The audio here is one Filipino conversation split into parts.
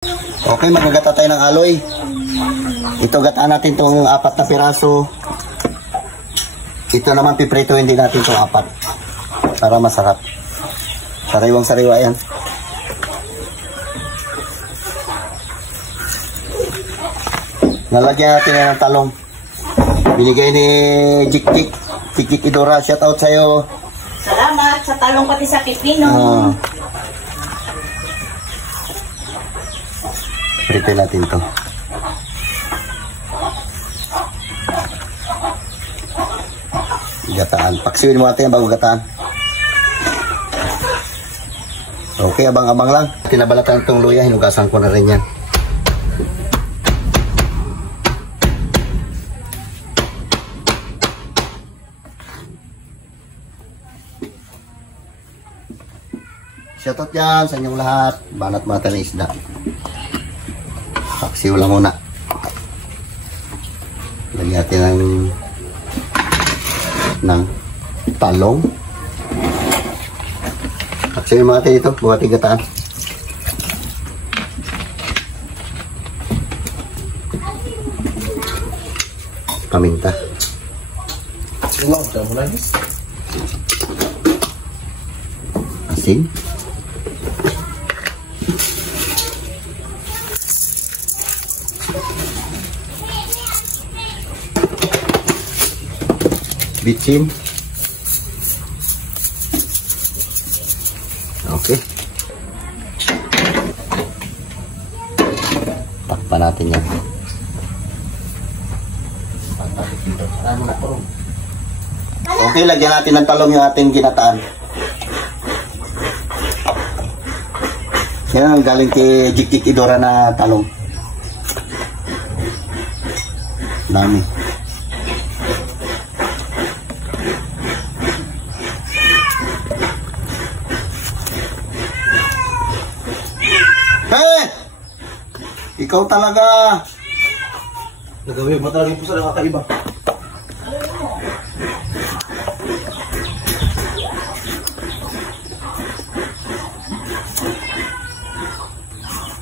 Okay, magagata tayo ng aloy. Ito, gataan natin itong 4 na piraso. Ito naman piprituhin din natin itong 4 para masarap. Sariwang sariwa yan. Nalagyan natin yan ng talong. Binigay ni Jik Idora. Shout out sa'yo. Salamat sa talong pati sa pipino. Prepare natin to. Gataan. Paksiwin mo natin bago gataan. Okay, abang-abang lang. Tinabalatan itong luya. Hinugasan ko na rin yan. Shoutout dyan sa inyong lahat. Banat mata ng isda. Paksiw lang muna. Lagyan natin ng talong. Paksiwin mo natin ito. Buhating gataan. Paminta. Asin. Bitsin. Okay. Takpan natin yan. Okay, lagyan natin ng talong yung ating ginataan. Yan ang galing kay Jik Idora na talong. Dami. Ikaw talaga. Nagawin mo talaga po sa nakakaiba.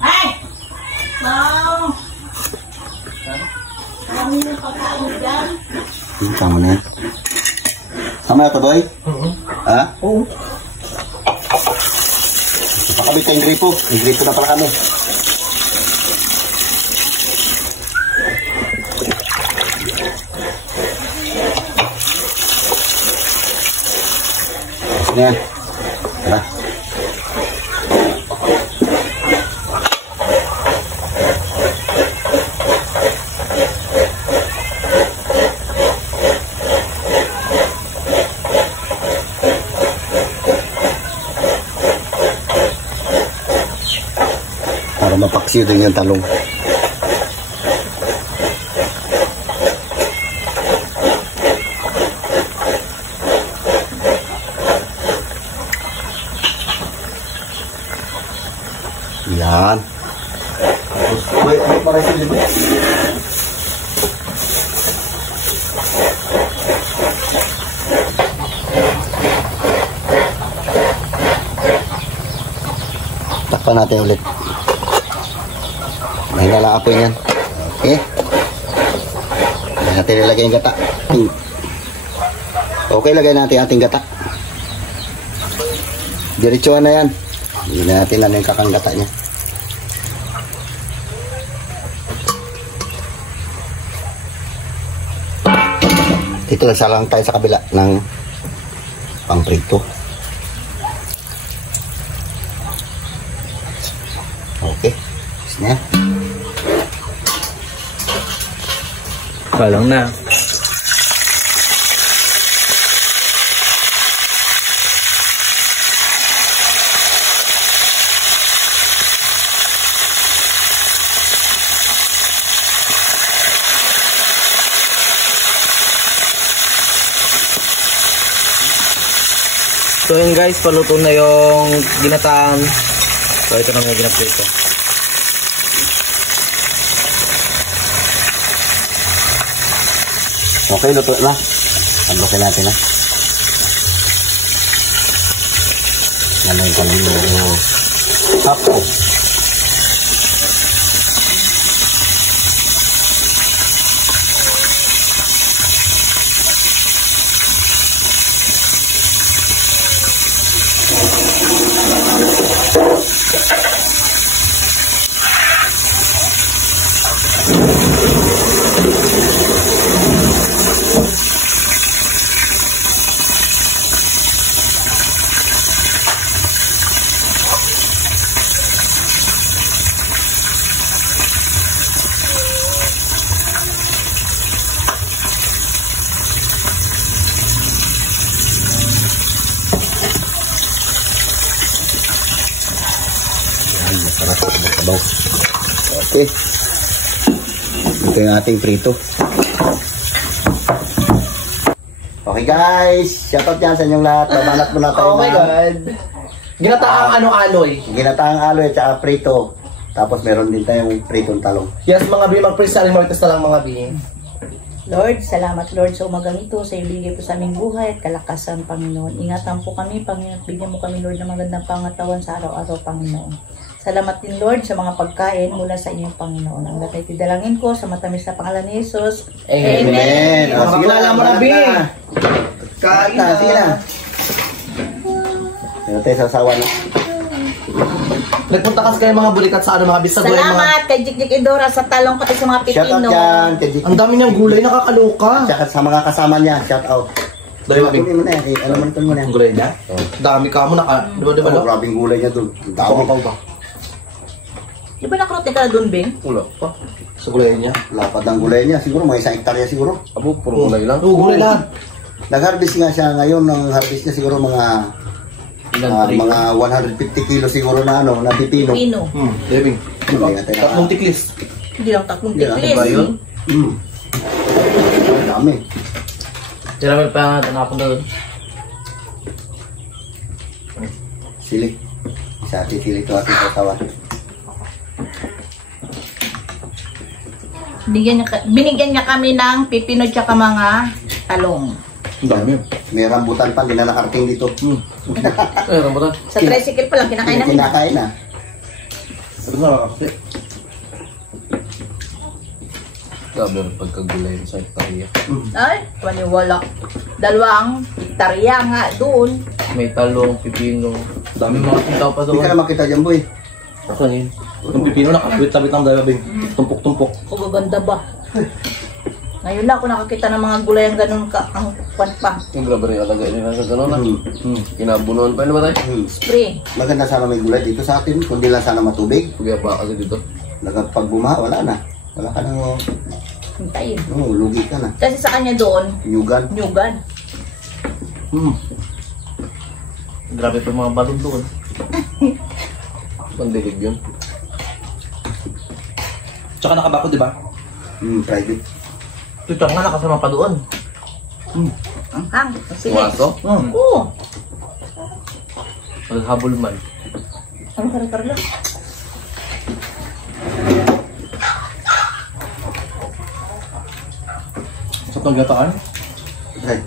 Ay! Wow! Kami yung pagkain dyan. Hinta mo na yan. Sama na ito, boy? Ha? Oo. Pakabit tayong gripo. May gripo na pala kami. Yan. Tara. Para mapaksiw din yung talong. Yan. Wait, ano para sa libo? Takpan natin ulit. May nalaapoy yan. Okay. Lagyan natin nilagay yung gata. Okay, lagay natin ating gata. Diretsuhan na yan. Hindi natin ano yung kakanggata niya. Dito nagsalang tayo sa kabila ng pangprito. Okay. Tapos na. Palang na. So yun guys, paluto na yung ginataan. So ito na mga ginaprito. Okay, luto na. Paglukin natin na. Yan yung kanino. Tapo. Masarap sa sabaw. Okay. Ito yung ating prito. Okay guys, shoutout yan sa inyong lahat. Babanat mo na tayo. Oh my God. Ginataang ano-aloy. Ginataang aloy at saka prito. Tapos meron din tayong pritong talong. Yes, mga bi, mag-praise sa Alimortes na lang mga bi. Lord, salamat Lord sa umagang ito, sa ibigay po sa aming buhay at kalakasan, Panginoon. Ingatan po kami, Panginoon, bigyan mo kami Lord ng magandang pangatawan sa araw-araw, Panginoon. Salamat din Lord sa mga pagkain mula sa inyong Panginoon. Ang lahat ay tidalangin ko sa matamis na pangalan ni Jesus. Amen. O, sige na, mo na, bi. Kain na. Sige na. Ito tayo sasawa na. Nagpunta kasi kayo mga bulikat sa mga bisagoy. Salamat kay Jikjik Idora sa talong pati sa mga Shoutout pipino. yan. kay Jik- Ang dami niyang gulay, nakakaloka. Tsaka sa mga kasama niya, shoutout. Dahil mabing. Kunin mo na eh. Alam mo na ito mo na. Ang gulay niya? Dami ka mo, diba? Oh, grabing gulay niya doon. Ang dami. ba? Di ba nakrote ka na dun, Bing? Wala pa. Sa gulay niya. Lapad ng gulay niya. Siguro mga 1 hektarya siguro. Abo, puro gulay lang. Oo, gulay lang. Nag-harvest nga siya ngayon. Ang harvest niya siguro mga mga 150 kilo siguro na ano, na pipino. Pino. Debing. Tatlong tiklis. Hindi lang tatlong Hindi lang, tiklis. ba yun? Ang dami. Sila may pa napunta doon. Sili. Sa ating sili ito ating kasawa. Binigyan niya kami ng pipino tsaka mga talong. Ang dami. May rambutan pa, hindi na nakarating dito. Ay, rambutan. Sa tricycle pa lang, kinakain namin. Kinakain na. Sabi na makakapit. Grabe ang pagkagulay sa hektarya. Ay, wala. Dalawang hektarya nga doon. May talong, pipino. Dami mga tao pa Hindi doon. ka na makita dyan, boy. Ako yun. Yung pipino nakakabit-tabit ang dalawang. Tumpok-tumpok. O gaganda ba? Ngayon lang ako nakakita ng mga gulay ang ganun ka, ang kwan pa. Yung grabe rin alagay nila sa gano'n na. Kinabunuan pa yun ba tayo? Spray. Maganda sana may gulay dito sa atin, kundi lang sana matubig. Kaya pa kasi dito. Pag bumaha, wala na. Wala ka nang, Hintayin. lugi ka na. Kasi sa kanya doon, Nyugan. nyugan. Grabe pa yung mga balon doon. Pandilig yun. Tsaka nakabako, di ba? Private. Ito nga nakasama pa doon. Ang hang. Sige. Pumaso? Oo. Maghabol man. Ano kar lang? Sa paggataan? Ay.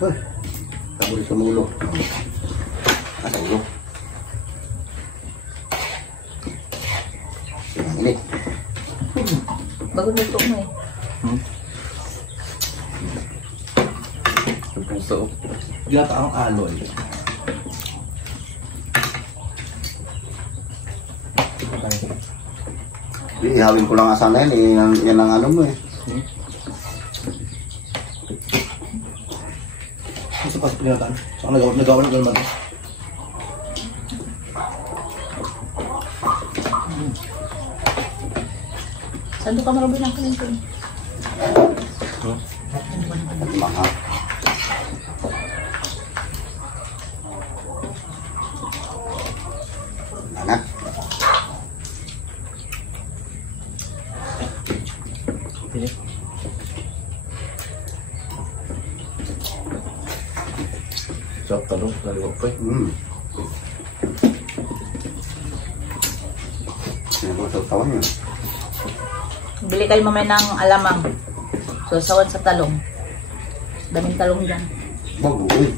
Ay. Kabuli sa ulo. Sa ulo. Ini. Bago nito mo eh. Ang puso. Ginataang aloy. Ihawin ko lang nga sana yan. Yan ang ano mo eh. Gusto pa sa pinataan. Saka nagawa ng gano'n. Saan doon ka marabin ang kanin ko? Mahal. Anak. Ini. Sarap talong. Naliwag pa eh. Yan po sa tawang yun. Bili kayo mamaya ng alamang. Sasawan sa talong. Daming talong dyan. Mag-uwi.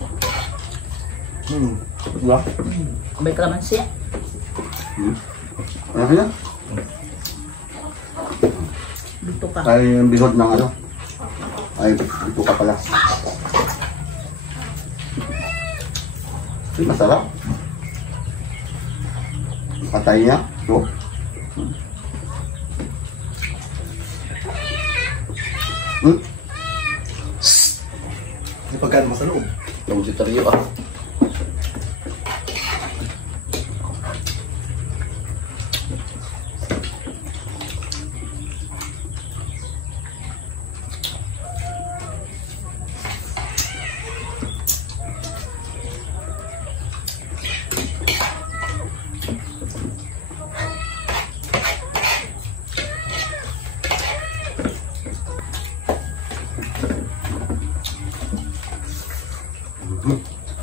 Diba? May kalamansi. Ano sila? Dito ka. Ay, yung bihod ng ano. Ay, dito ka pala. Ay, masarap. Patay niya. So. May pagkaan mo sa loob. Yung si Tario ah.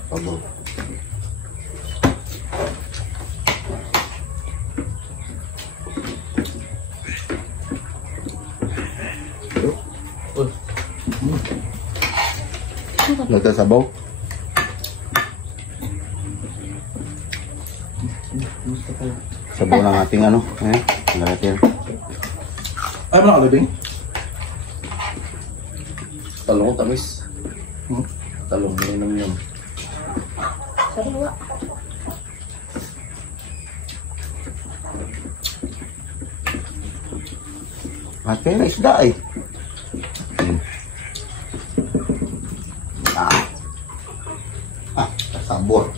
Abo. Nagsasabaw. Sabaw ng ating ano. Natin. Ay, mga kalabing? Talong ko tamis. Talong minum yun. Sariwa. Ate, isda eh. Sabor.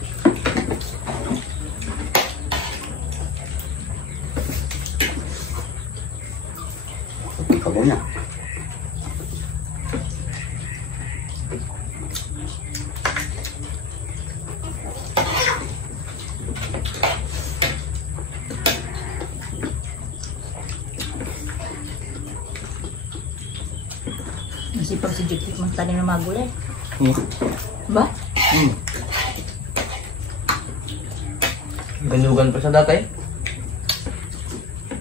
Sabor niya. Nasipag si Jikik magtanim ng mga gulay. Ba? Ganyugan pa siya dati.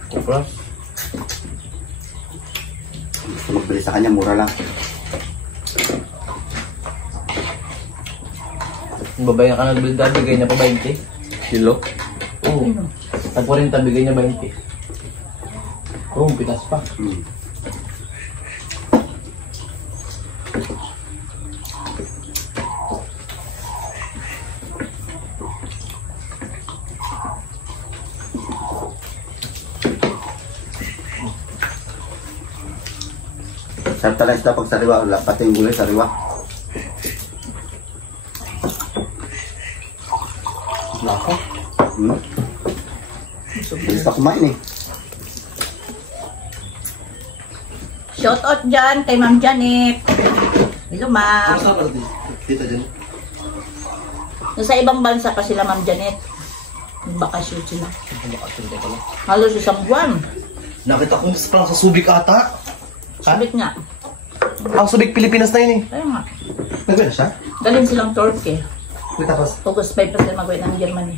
Kupras. Gusto magbili sa kanya, mura lang. Yung babae ka nagbili dati, bigay niya pa 20 kilo. Oo. Ano? Tag 40, bigay niya 20. Oo, pitas pa. Sarap talaga isda pag sariwa. Pati yung gulay sariwa. Lako. Bilis pa kumain eh. Shout out dyan kay Ma'am Janet. Hello, Ma'am. Kamusta pala dito dyan? Nasa ibang bansa pa sila, Ma'am Janet. Bakasyon sila. Bakasyon tayo pala. Halos isang buwan. Nakita ko parang sa Subic ata. Sabit nga. Ang Subic Pilipinas na yun eh. Ayun nga. Nagwin na siya? Galing silang Turkey. Tapos, August 5 pa sila mag-uwi ng Germany.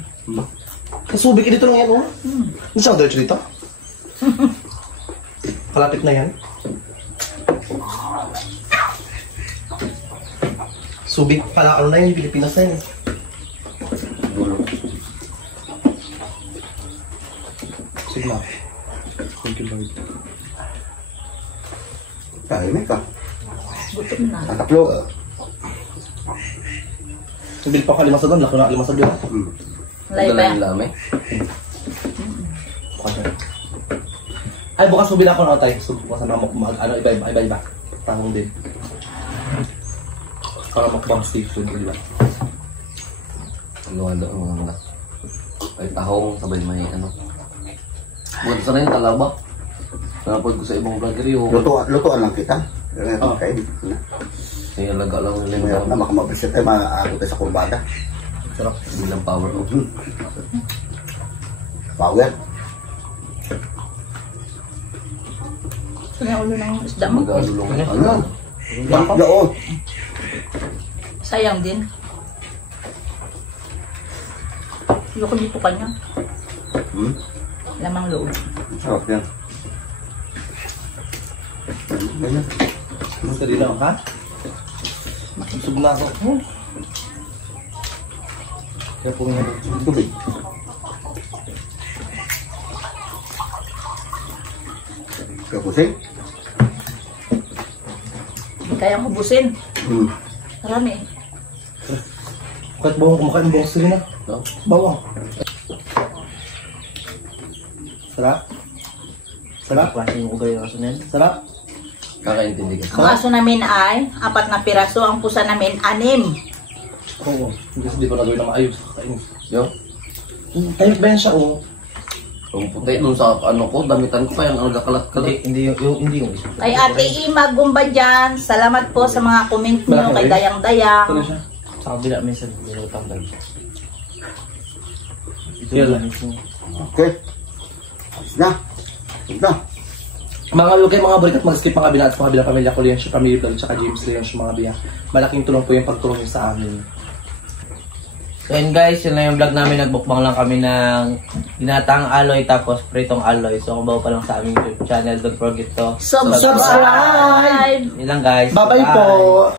sa Subic dito lang yan oh. Hindi siya diretso dito. Kalapit na yan. Subic pala, ano na yun, Pilipinas na yun. Dulo. Sige na. Thank you, Lord. Kain ka. Gutom na. Tataplo. Nabil pa ka limasad doon, lako na limasad doon. Layo pa yan. Lami. Ay, bukas subi na ako na tayo. So, bukas na ano, iba-iba. Tahong din. Para makbang seafood, diba? Ano nga mga ay tahong, sabay may ano. Buwan sa rin, talaba. Napod ko sa ibang vlogger yung Lutuan lang kita. Oh. Kain. yung laga lang nila yung Mayroon na makamabisit tayo, maaakot tayo sa kurbada. Sarap. bilang power of Power. Saan yung ulo ng isda mo? mag-alulong. Ano? Doon. Sayang din. Ayoko dito kanya. Lamang loob. Sarap yan. Ganyan. Gusto rin ako, ha? Busog na ako. Kaya po nga. Tubig. Kaya pusing. Hindi kayang hubusin. Marami. Kahit bawang kumakain, bawang sila na. No? Bawang. Sarap? Sarap? Klaseng ugay yung aso na yan. Sarap? Kakaintindi ka. Ang aso namin ay 4 na piraso, ang pusa namin 6. Oo. Hindi ko nagawin na maayos. Kainis. Yo, Kahit ba yan siya, oh? yung puti dun sa ano ko, damitan ko pa yung nagkakalat-kalat. Hindi yung isa. Kay Ate Ima Gumba dyan, salamat po sa mga comment nyo kay Dayang-Dayang. Ito na siya. Sa kabila minsan, nilutang dal. Ito Yan yung lang. mismo. Okay. Ayos na. Ayos na. Mga lugay, mga balikat, mag-skip mga binat sa mga bilang pamilya ko, Leoncio Family Vlog, tsaka James Leoncio mga biya. Malaking tulong po yung pagtulong niyo sa amin. So yun guys, yun lang yung vlog namin. Nagbukbang lang kami ng ginataang aloy tapos pritong aloy. So kung bago pa lang sa aming YouTube channel, don't forget to Subscribe! Yun lang guys. Bye-bye po!